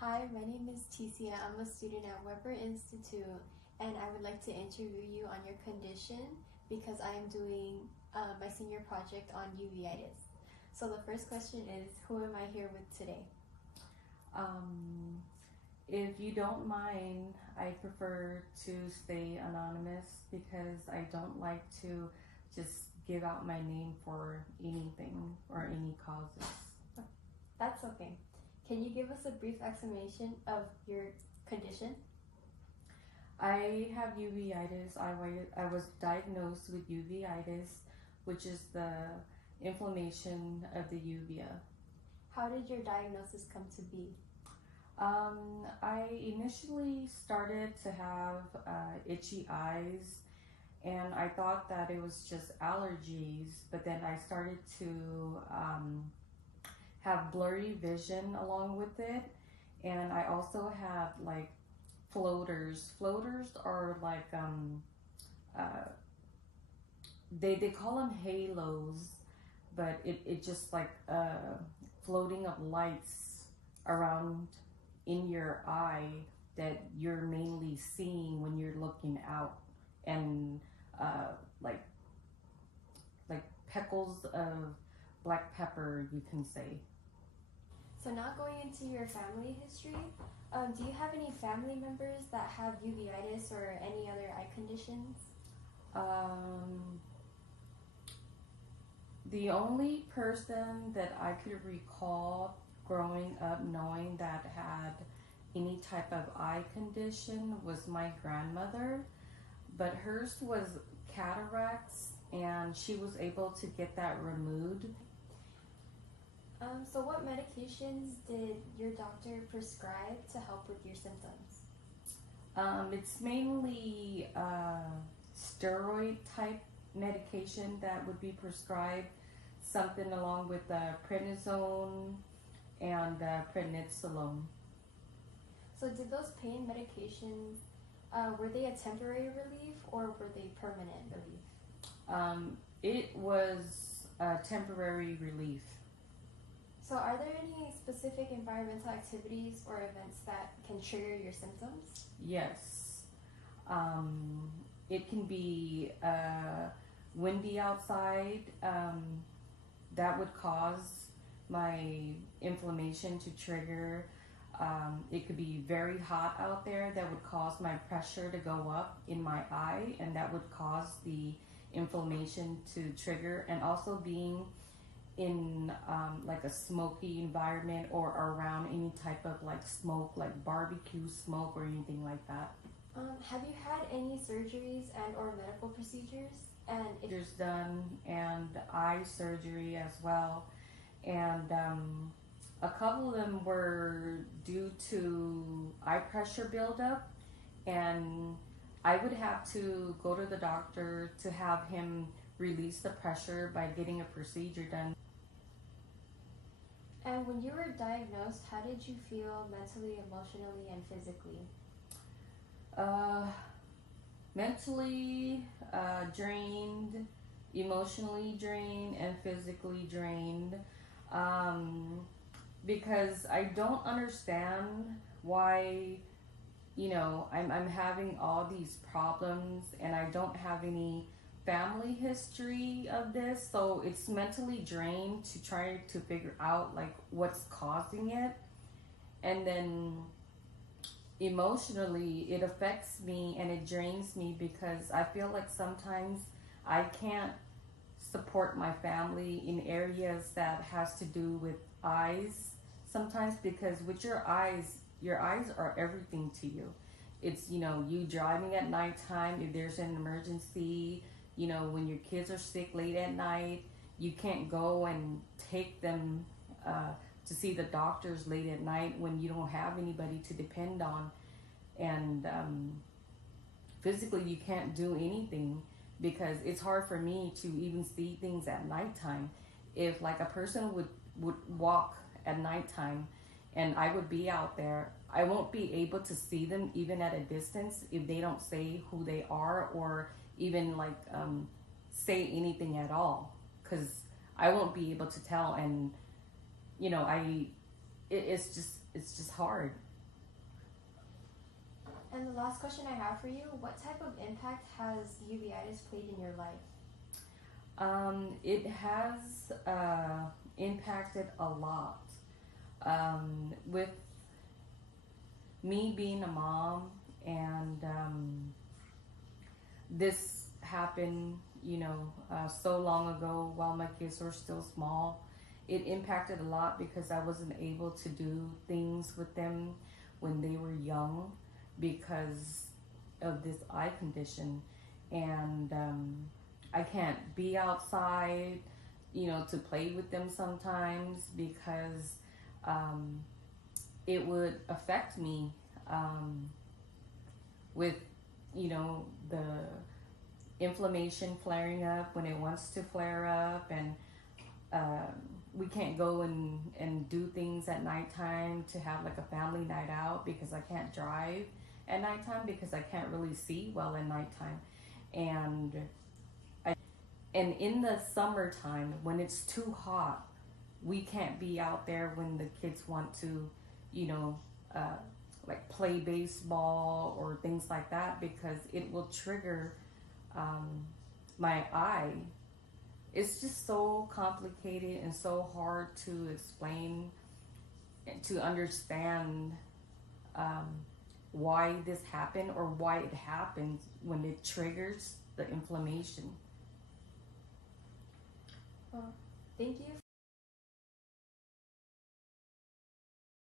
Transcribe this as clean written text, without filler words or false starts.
Hi, my name is Ticia. I'm a student at Weber Institute, and I would like to interview you on your condition because I am doing my senior project on uveitis. So the first question is, who am I here with today? Um, if you don't mind, I prefer to stay anonymous because I don't like to just give out my name for anything or any causes. That's okay. Can you give us a brief explanation of your condition? I have uveitis. I was diagnosed with uveitis, which is the inflammation of the uvea. How did your diagnosis come to be? I initially started to have itchy eyes, and I thought that it was just allergies, but then I started to have blurry vision along with it, and I also had like floaters. Floaters are like they call them halos, but it just like floating of lights around in your eye that you're mainly seeing when you're looking out, and uh, like like peckles of black pepper, you can say. So now going into your family history, do you have any family members that have uveitis or any other eye conditions? Um, the only person that I could recall growing up knowing that had any type of eye condition was my grandmother, but hers was cataracts, and she was able to get that removed. So what medications did your doctor prescribe to help with your symptoms? It's mainly steroid type medication that would be prescribed, something along with prednisone and prednisolone. So did those pain medications, were they a temporary relief or were they permanent relief? It was a temporary relief. So are there any specific environmental activities or events that can trigger your symptoms? Yes. It can be windy outside. That would cause my inflammation to trigger. It could be very hot out there. That would cause my pressure to go up in my eye, and that would cause the inflammation to trigger. And also being in like a smoky environment or around any type of like smoke, like barbecue smoke or anything like that. Have you had any surgeries and or medical procedures? And if There's done, and eye surgery as well, and a couple of them were due to eye pressure buildup, and I would have to go to the doctor to have him release the pressure by getting a procedure done. And when you were diagnosed, how did you feel mentally, emotionally, and physically? Uh, Mentally drained, emotionally drained, and physically drained, because I don't understand why, I'm having all these problems and I don't have any family history of this, so it's mentally drained to try to figure out like what's causing it. And then emotionally it affects me and it drains me because I feel like sometimes I can't support my family in areas that has to do with eyes sometimes, because with your eyes are everything to you. It's, you driving at nighttime, if there's an emergency, when your kids are sick late at night, you can't go and take them to see the doctors late at night when you don't have anybody to depend on. And physically you can't do anything because it's hard for me to even see things at nighttime. If like a person would walk at nighttime and I would be out there, I won't be able to see them even at a distance if they don't say who they are or even like say anything at all, because I won't be able to tell. And it's just hard. And the last question I have for you, what type of impact has uveitis played in your life? It has impacted a lot. With me being a mom, and this happened, so long ago while my kids were still small. It impacted a lot because I wasn't able to do things with them when they were young because of this eye condition. And I can't be outside, to play with them sometimes because it would affect me with, the inflammation flaring up when it wants to flare up. And we can't go and do things at nighttime to have like a family night out because I can't drive at nighttime because I can't really see well at nighttime. And and in the summertime when it's too hot, we can't be out there when the kids want to, like play baseball or things like that because it will trigger my eye. It's just so complicated and so hard to explain and to understand why this happened or why it happens when it triggers the inflammation. Well, thank you